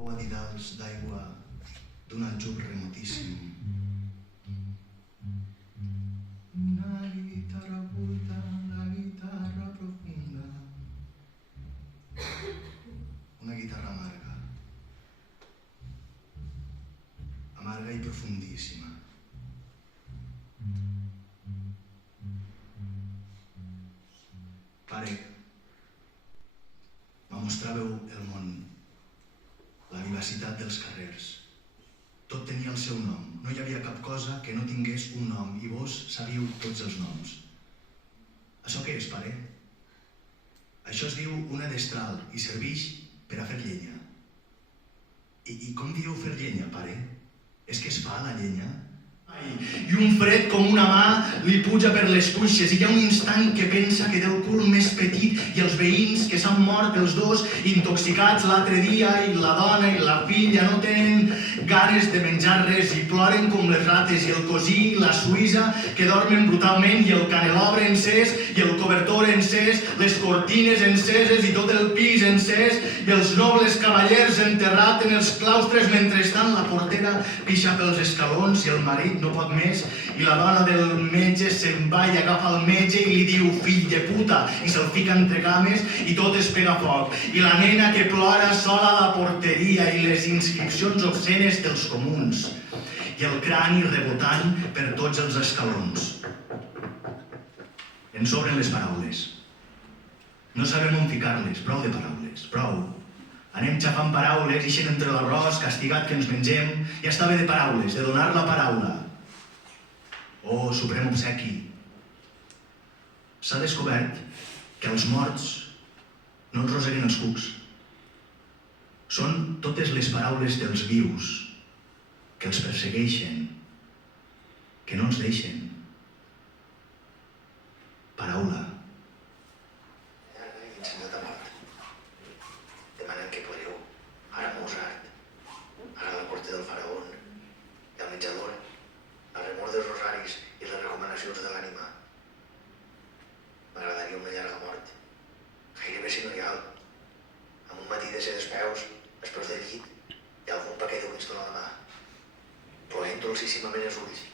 Didals d'aigua d'un aljub remotíssim. Una guitarra oculta, la guitarra profunda. Una guitarra amarga. Amarga i profundíssima. Pare, mostràveu el món, la vivacitat dels carrers. Tot tenia el seu nom. No hi havia cap cosa que no tingués un nom i vos sabíeu tots els noms. Això què és, pare? Això es diu una destral i serveix per a fer llenya. I com dieu fer llenya, pare? És que es fa la llenya? I un fred com una mà li puja per les cuixes i hi ha un instant que pensa que té el cul més petit i els veïns que s'han mort els dos intoxicats l'altre dia i la dona i la filla no tenen ganes de menjar res i ploren com les rates i el cosí i la suïssa que dormen brutalment i el canelobre encès i el cobertor encès, les cortines enceses i tot el pis encès i els nobles cavallers enterrats en els claustres mentrestant la portera pixa pels escalons i el marit no pot més i la dona del metge se'n va i agafa el metge i li diu fill de puta i se'l fica entre cames i tot es pega a foc i la nena que plora sola a la porteria i les inscripcions obscenes dels comuns i el crani rebotant per tots els escalons. Ens sobren les paraules. No sabem on ficar-les, prou de paraules, prou. Anem xafant paraules, ixen entre l'arròs castigat que ens mengem, ja està bé de paraules, de donar la paraula. Oh, suprem obsequi. S'ha descobert que els morts no els roseguen els cucs. Són totes les paraules dels vius que els persegueixen, que no els deixen. Paraula. Ensenyat a mort. Demanen que ploreu. Ara Mozart. Ara la corte del faraón. I al menjador. La remor dels rosaris i les recomanacions de l'ànima. M'agradaria una llarga mort. Gairebé senyorial. Amb un matí de ser despeus, després del llit, i algun paquet de Winston a la mà. Ploent dolcíssimament els ulls.